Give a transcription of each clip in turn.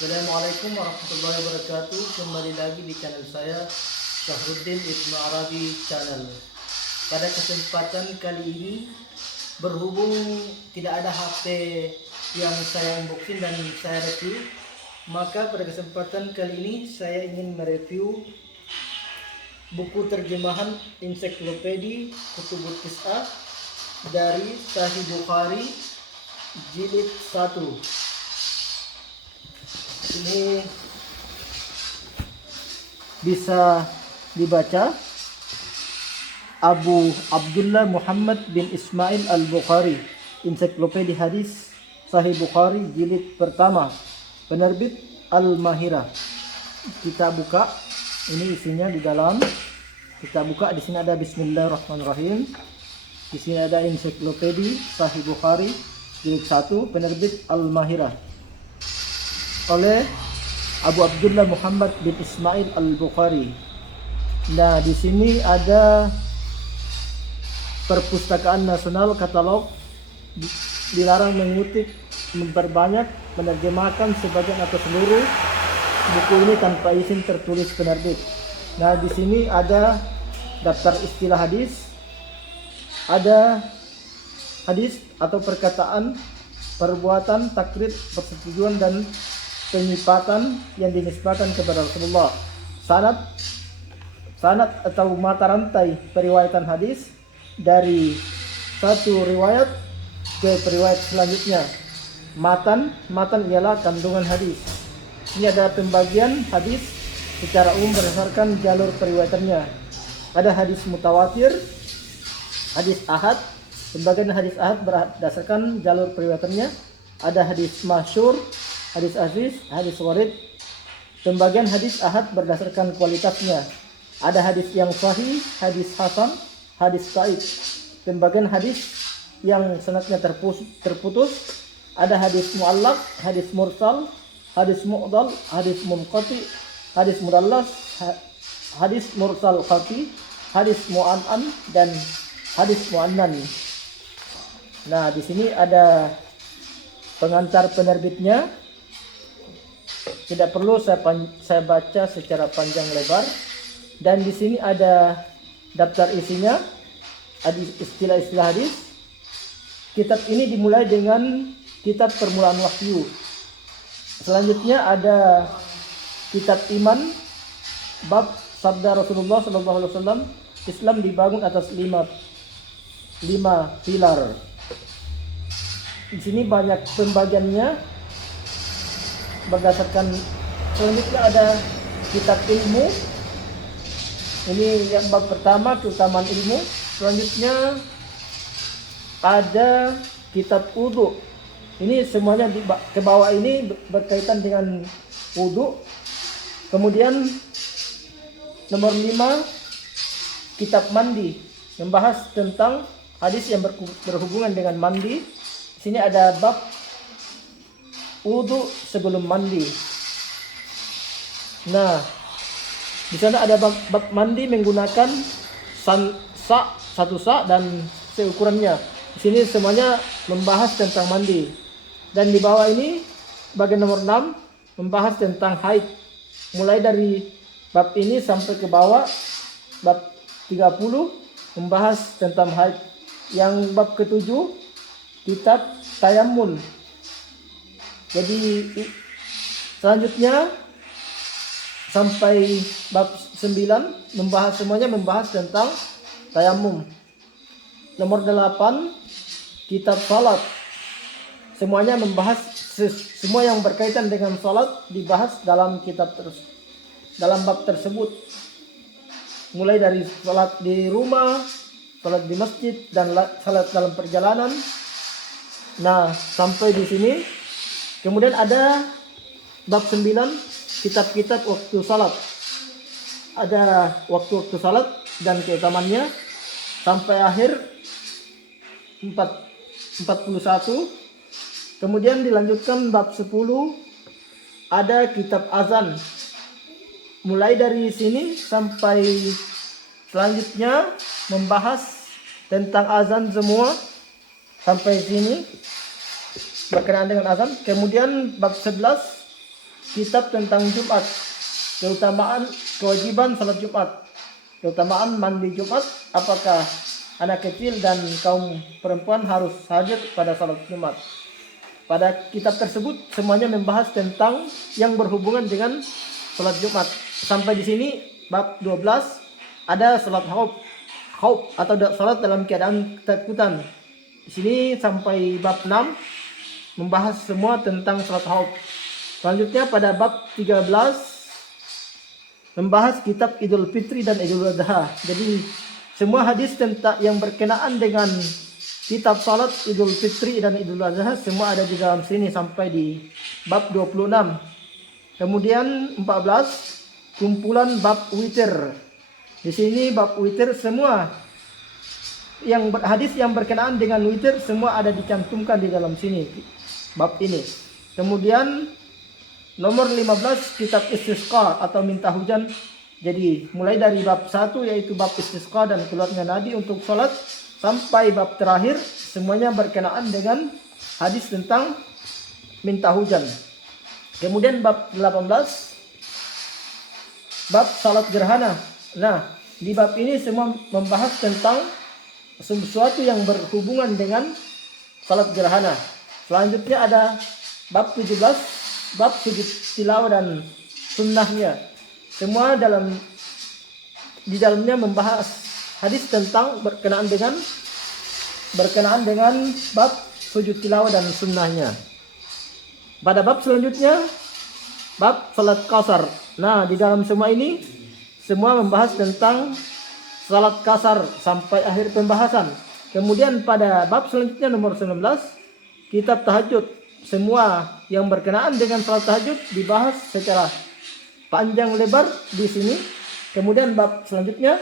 Assalamualaikum warahmatullahi wabarakatuh. Kembali lagi di channel saya, Syahruddin Ibnu Arabi Channel. Pada kesempatan kali ini, berhubung tidak ada HP yang saya unboxing dan saya review, maka pada kesempatan kali ini saya ingin mereview buku terjemahan ensiklopedia Kutubut Tis'ah dari Sahih Bukhari jilid 1. Ini bisa dibaca Abu Abdullah Muhammad bin Ismail Al-Bukhari, ensiklopedia hadis Sahih Bukhari jilid pertama, penerbit Al-Mahirah. Kita buka, ini isinya di dalam. Kita buka, di sini ada Bismillahirrahmanirrahim. Di sini ada ensiklopedia Sahih Bukhari jilid 1, penerbit Al-Mahirah oleh Abu Abdullah Muhammad bin Ismail Al-Bukhari. Nah, di sini ada Perpustakaan Nasional katalog dilarang mengutip, memperbanyak, menerjemahkan sebagian atau seluruh buku ini tanpa izin tertulis penerbit. Nah, di sini ada daftar istilah hadis, ada hadis atau perkataan, perbuatan, takrib, persetujuan dan penyipatan yang dinisbahkan kepada Rasulullah, sanad atau mata rantai periwayatan hadis dari satu riwayat ke periwayat selanjutnya. Matan ialah kandungan hadis. Ini ada pembagian hadis secara umum berdasarkan jalur periwayatannya. Ada hadis mutawatir, hadis ahad. Pembagian hadis ahad berdasarkan jalur periwayatannya. Ada hadis masyhur, hadis aziz, hadis warid. Pembagian hadis ahad berdasarkan kualitasnya. Ada hadis yang sahih, hadis hasan, hadis sahih. Pembagian hadis yang sanadnya terputus. Ada hadis mu'allaq, hadis mursal, hadis mu'dal, hadis munqati, hadis mudallas, hadis mursal khafi, hadis mu'an'an dan hadis mu'annan. Nah, di sini ada pengantar penerbitnya. Tidak perlu saya baca secara panjang lebar. Dan di sini ada daftar isinya, ada istilah-istilah hadis. Kitab ini dimulai dengan kitab permulaan wahyu. Selanjutnya ada kitab iman, bab sabda Rasulullah SAW, Islam dibangun atas lima pilar. Di sini banyak pembagiannya berdasarkan. Selanjutnya ada kitab ilmu. Ini yang bab pertama, keutamaan ilmu. Selanjutnya ada kitab wudu. Ini semuanya ke bawah ini berkaitan dengan wudu. Kemudian nomor 5, kitab mandi, membahas tentang hadis yang berhubungan dengan mandi. Di sini ada bab wudu sebelum mandi. Nah, di sana ada bab mandi menggunakan satu sa dan seukurannya. Di sini semuanya membahas tentang mandi. Dan di bawah ini bagian nomor 6 membahas tentang haid. Mulai dari bab ini sampai ke bawah bab 30 membahas tentang haid. Yang bab ke-7 kitab tayammum. Jadi selanjutnya sampai bab 9 semuanya membahas tentang tayammum. Nomor 8 kitab salat. Semuanya membahas semua yang berkaitan dengan salat dibahas dalam dalam bab tersebut. Mulai dari salat di rumah, salat di masjid dan salat dalam perjalanan. Nah, sampai di sini. Kemudian ada bab 9, kitab-kitab waktu salat. Ada waktu-waktu salat dan keutamannya sampai akhir 41. Kemudian dilanjutkan bab 10, ada kitab azan. Mulai dari sini sampai selanjutnya membahas tentang azan semua sampai sini berkenaan dengan azan. Kemudian bab 11 kitab tentang Jumat, keutamaan kewajiban salat Jumat, keutamaan mandi Jumat, apakah anak kecil dan kaum perempuan harus hadir pada salat Jumat. Pada kitab tersebut semuanya membahas tentang yang berhubungan dengan salat Jumat. Sampai di sini bab 12 ada salat khauf atau salat dalam keadaan ketakutan. Di sini sampai bab 6 membahas semua tentang salat khauf. Selanjutnya pada bab 13 membahas kitab Idul Fitri dan Idul Adha. Jadi semua hadis tentang yang berkenaan dengan kitab salat Idul Fitri dan Idul Adha semua ada di dalam sini sampai di bab 26. Kemudian 14 kumpulan bab witir. Di sini bab witir semua yang hadis yang berkenaan dengan witir semua ada dicantumkan di dalam sini bab ini. Kemudian nomor 15 kitab istisqa atau minta hujan. Jadi mulai dari bab 1 yaitu bab istisqa dan keluarnya nadi untuk salat sampai bab terakhir semuanya berkenaan dengan hadis tentang minta hujan. Kemudian bab 18 bab salat gerhana. Nah, di bab ini semua membahas tentang sesuatu yang berhubungan dengan salat gerhana. Selanjutnya ada bab 17 bab sujud tilawah dan sunnahnya. Semua di dalamnya membahas hadis tentang berkenaan dengan bab sujud tilawah dan sunnahnya. Pada bab selanjutnya bab salat qasar. Nah, di dalam semua ini semua membahas tentang salat qasar sampai akhir pembahasan. Kemudian pada bab selanjutnya nomor 19 kitab tahajud. Semua yang berkenaan dengan salat tahajud dibahas secara panjang lebar di sini. Kemudian bab selanjutnya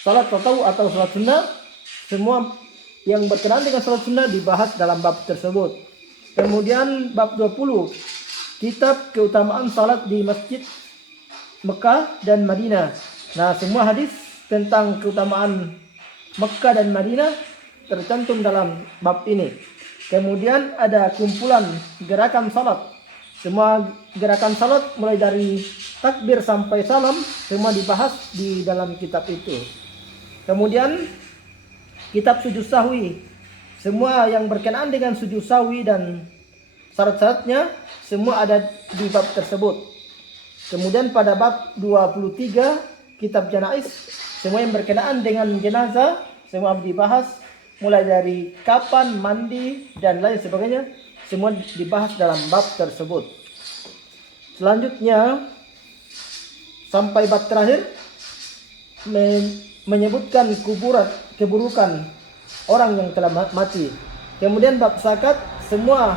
salat tatawwu atau salat sunnah, semua yang berkenaan dengan salat sunnah dibahas dalam bab tersebut. Kemudian bab 20 kitab keutamaan salat di Masjid Mekah dan Madinah. Nah, semua hadis tentang keutamaan Mekah dan Madinah tercantum dalam bab ini. Kemudian ada kumpulan gerakan salat. Semua gerakan salat mulai dari takbir sampai salam semua dibahas di dalam kitab itu. Kemudian kitab sujud sahwi. Semua yang berkenaan dengan sujud sahwi dan syarat-syaratnya semua ada di bab tersebut. Kemudian pada bab 23 kitab janaiz, semua yang berkenaan dengan jenazah semua dibahas mulai dari kapan mandi dan lain sebagainya semua dibahas dalam bab tersebut. Selanjutnya sampai bab terakhir menyebutkan keburukan orang yang telah mati. Kemudian bab zakat, semua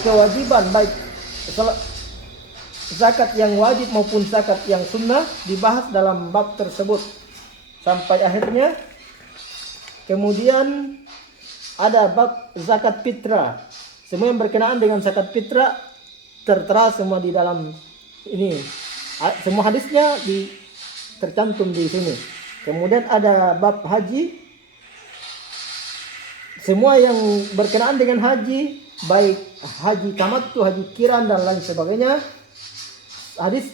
kewajiban baik zakat yang wajib maupun zakat yang sunnah dibahas dalam bab tersebut sampai akhirnya. Kemudian ada bab zakat fitrah. Semua yang berkenaan dengan zakat fitrah tertera semua di dalam ini. Semua hadisnya tercantum di sini. Kemudian ada bab haji. Semua yang berkenaan dengan haji, baik haji tamattu, haji qiran dan lain sebagainya, hadis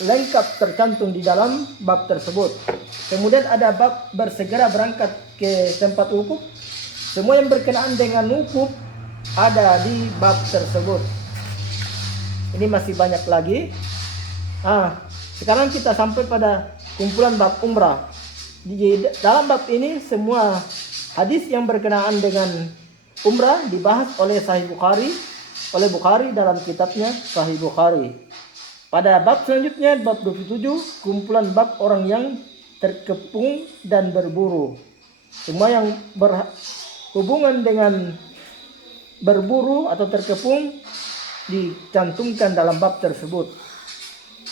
lengkap tercantum di dalam bab tersebut. Kemudian ada bab bersegera berangkat ke tempat wukuf. Semua yang berkenaan dengan wukuf ada di bab tersebut. Ini masih banyak lagi. Sekarang kita sampai pada kumpulan bab umrah. Di dalam bab ini semua hadis yang berkenaan dengan umrah dibahas oleh oleh Bukhari dalam kitabnya Sahih Bukhari. Pada bab selanjutnya bab 27 kumpulan bab orang yang terkepung dan berburu. Semua yang berhubungan dengan berburu atau terkepung dicantumkan dalam bab tersebut.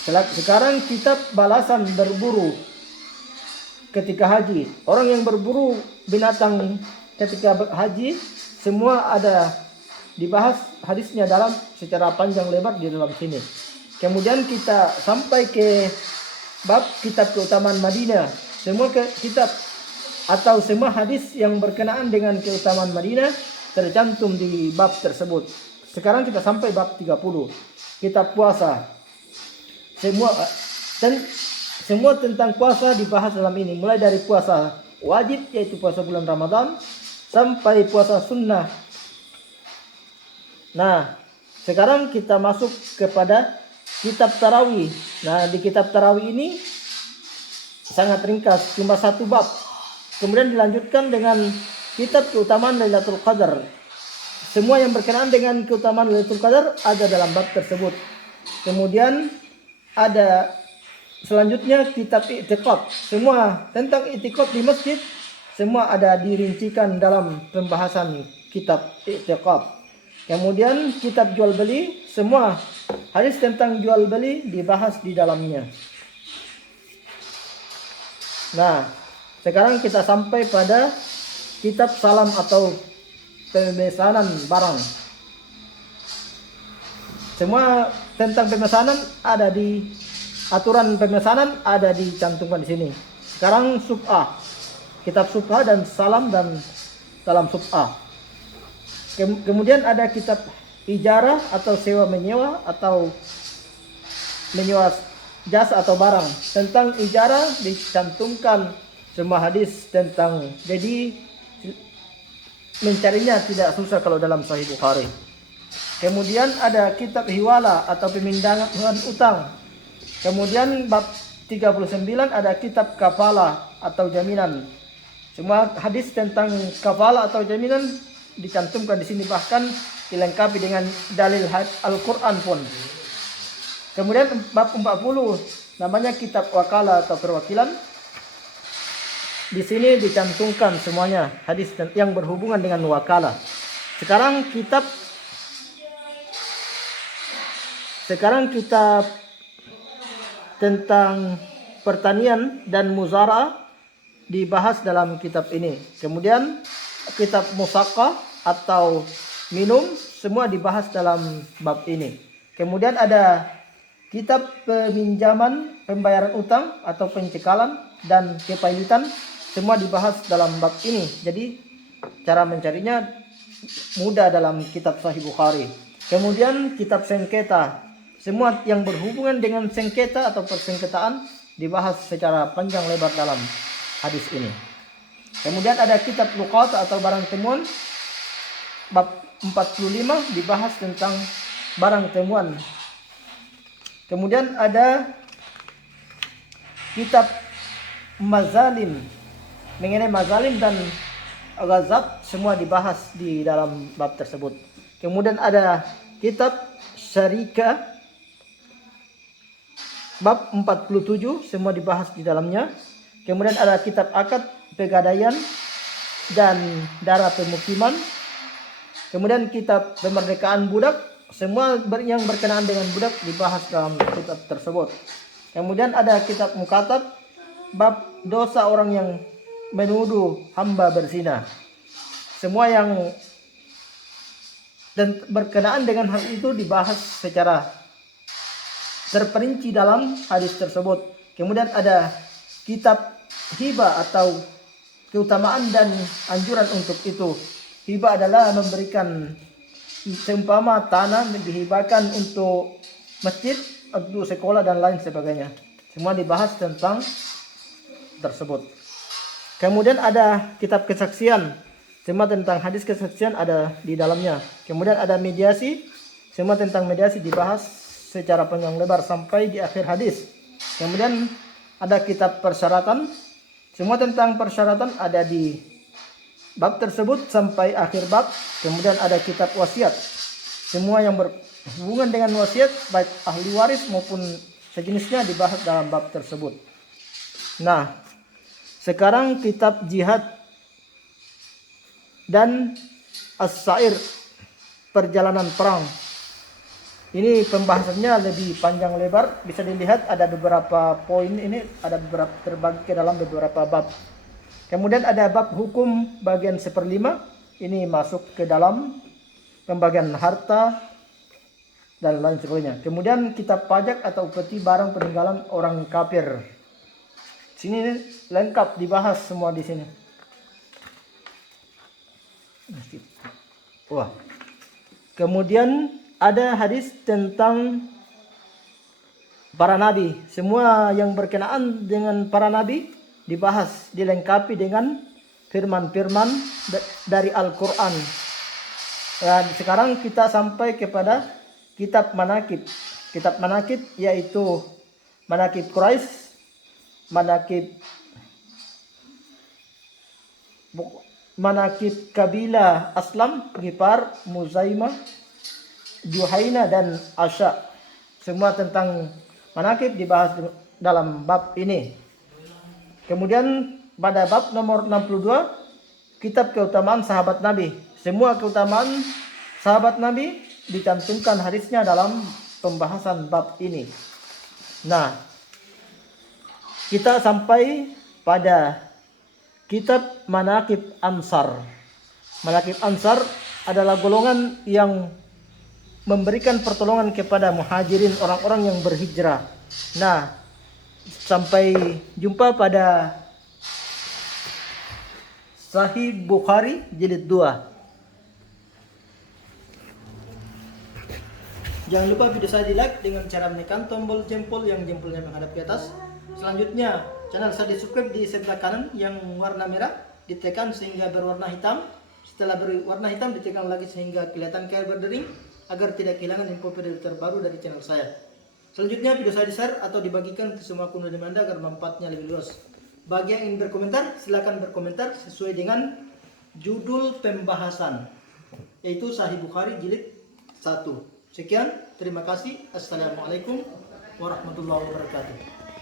Sekarang kitab balasan berburu ketika haji. Orang yang berburu binatang ketika haji semua ada dibahas hadisnya dalam secara panjang lebar di dalam sini. Kemudian kita sampai ke bab kitab keutamaan Madinah. Semua kitab atau semua hadis yang berkenaan dengan keutamaan Madinah tercantum di bab tersebut. Sekarang kita sampai bab 30. kitab puasa. Semua tentang puasa dibahas dalam ini, mulai dari puasa wajib yaitu puasa bulan Ramadan sampai puasa sunnah. Nah, sekarang kita masuk kepada kitab tarawih. Nah, di kitab tarawih ini sangat ringkas, cuma 1 bab. Kemudian dilanjutkan dengan kitab keutamaan Lailatul Qadar. Semua yang berkenaan dengan keutamaan Lailatul Qadar ada dalam bab tersebut. Kemudian ada selanjutnya kitab i'tikaf. Semua tentang i'tikaf di masjid semua ada dirincikan dalam pembahasan kitab i'tikaf. Kemudian kitab jual beli, semua hadis tentang jual beli dibahas di dalamnya. Nah, sekarang kita sampai pada kitab salam atau pemesanan barang. Semua tentang pemesanan ada di aturan pemesanan ada dicantumkan di sini. Sekarang sub'ah. Kitab sub'ah dan salam dan salam sub'ah. Kemudian ada kitab ijarah atau sewa menyewa atau menyewa jasa atau barang. Tentang ijarah dicantumkan semua hadis tentang, jadi mencarinya tidak susah kalau dalam Sahih Bukhari. Kemudian ada kitab hiwala atau pemindahan utang. Kemudian bab 39 ada kitab kafala atau jaminan. Semua hadis tentang kafala atau jaminan dicantumkan di sini, bahkan dilengkapi dengan dalil Al-Qur'an pun. Kemudian bab 40 namanya kitab wakala atau perwakilan. Di sini dicantumkan semuanya hadis yang berhubungan dengan wakala. Sekarang kitab tentang pertanian dan muzara dibahas dalam kitab ini. Kemudian kitab musaqah atau minum semua dibahas dalam bab ini. Kemudian ada kitab peminjaman, pembayaran utang atau pencekalan dan kepailitan semua dibahas dalam bab ini. Jadi cara mencarinya mudah dalam kitab Sahih Bukhari. Kemudian kitab sengketa, semua yang berhubungan dengan sengketa atau persengketaan dibahas secara panjang lebar dalam hadis ini. Kemudian ada kitab luqat atau barang temuan, bab 45 dibahas tentang barang temuan. Kemudian ada kitab mazalim, mengenai mazalim dan ghazab semua dibahas di dalam bab tersebut. Kemudian ada kitab syarikah bab 47 semua dibahas di dalamnya. Kemudian ada kitab akad pegadaian dan darah pemukiman. Kemudian kitab kemerdekaan budak, semua yang berkenaan dengan budak dibahas dalam kitab tersebut. Kemudian ada kitab mukatab bab dosa orang yang menuduh hamba berzina. Semua yang dan berkenaan dengan hal itu dibahas secara terperinci dalam hadis tersebut. Kemudian ada kitab hibah atau keutamaan dan anjuran untuk itu. Hibah adalah memberikan, seumpama tanah dihibahkan untuk masjid, untuk sekolah dan lain sebagainya. Semua dibahas tentang tersebut. Kemudian ada kitab kesaksian, semua tentang hadis kesaksian ada di dalamnya. Kemudian ada mediasi, semua tentang mediasi dibahas secara panjang lebar sampai di akhir hadis. Kemudian ada kitab persyaratan, semua tentang persyaratan ada di bab tersebut sampai akhir bab. Kemudian ada kitab wasiat, semua yang berhubungan dengan wasiat baik ahli waris maupun sejenisnya dibahas dalam bab tersebut. Nah, sekarang kitab jihad dan as-sair, perjalanan perang. Ini pembahasannya lebih panjang lebar, bisa dilihat ada beberapa poin ini, ada beberapa terbagi ke dalam beberapa bab. Kemudian ada bab hukum bagian 1/5, ini masuk ke dalam pembagian harta dan lain sebagainya. Kemudian kitab pajak atau upeti barang peninggalan orang kafir. Sini lengkap dibahas semua di sini. Wah. Kemudian ada hadis tentang para nabi. Semua yang berkenaan dengan para nabi dibahas, dilengkapi dengan firman-firman dari Al-Quran. Dan sekarang kita sampai kepada kitab Manaqib. Kitab Manaqib yaitu Manaqib Quraisy, Manaqib kabilah Aslam, Ghifar, Muzaimah, Juhaina dan Asya. Semua tentang Manaqib dibahas dalam bab ini. Kemudian pada bab nomor 62, kitab keutamaan sahabat Nabi. Semua keutamaan sahabat Nabi dicantumkan hadisnya dalam pembahasan bab ini. Nah, kita sampai pada kitab Manaqib Ansar. Manaqib Ansar adalah golongan yang memberikan pertolongan kepada muhajirin, orang-orang yang berhijrah. Nah, sampai jumpa pada Sahih Bukhari jilid 2. Jangan lupa video saya di like dengan cara menekan tombol jempol yang jempolnya menghadap ke atas. Selanjutnya, channel saya di subscribe di sebelah kanan yang warna merah, ditekan sehingga berwarna hitam. Setelah berwarna hitam, ditekan lagi sehingga kelihatan kayak berdering, agar tidak kehilangan info-video terbaru dari channel saya. Selanjutnya, video saya di-share atau dibagikan ke semua akun Anda agar manfaatnya lebih luas. Bagi yang ingin berkomentar, silakan berkomentar sesuai dengan judul pembahasan, yaitu Sahih Bukhari jilid 1. Sekian, terima kasih. Assalamualaikum warahmatullahi wabarakatuh.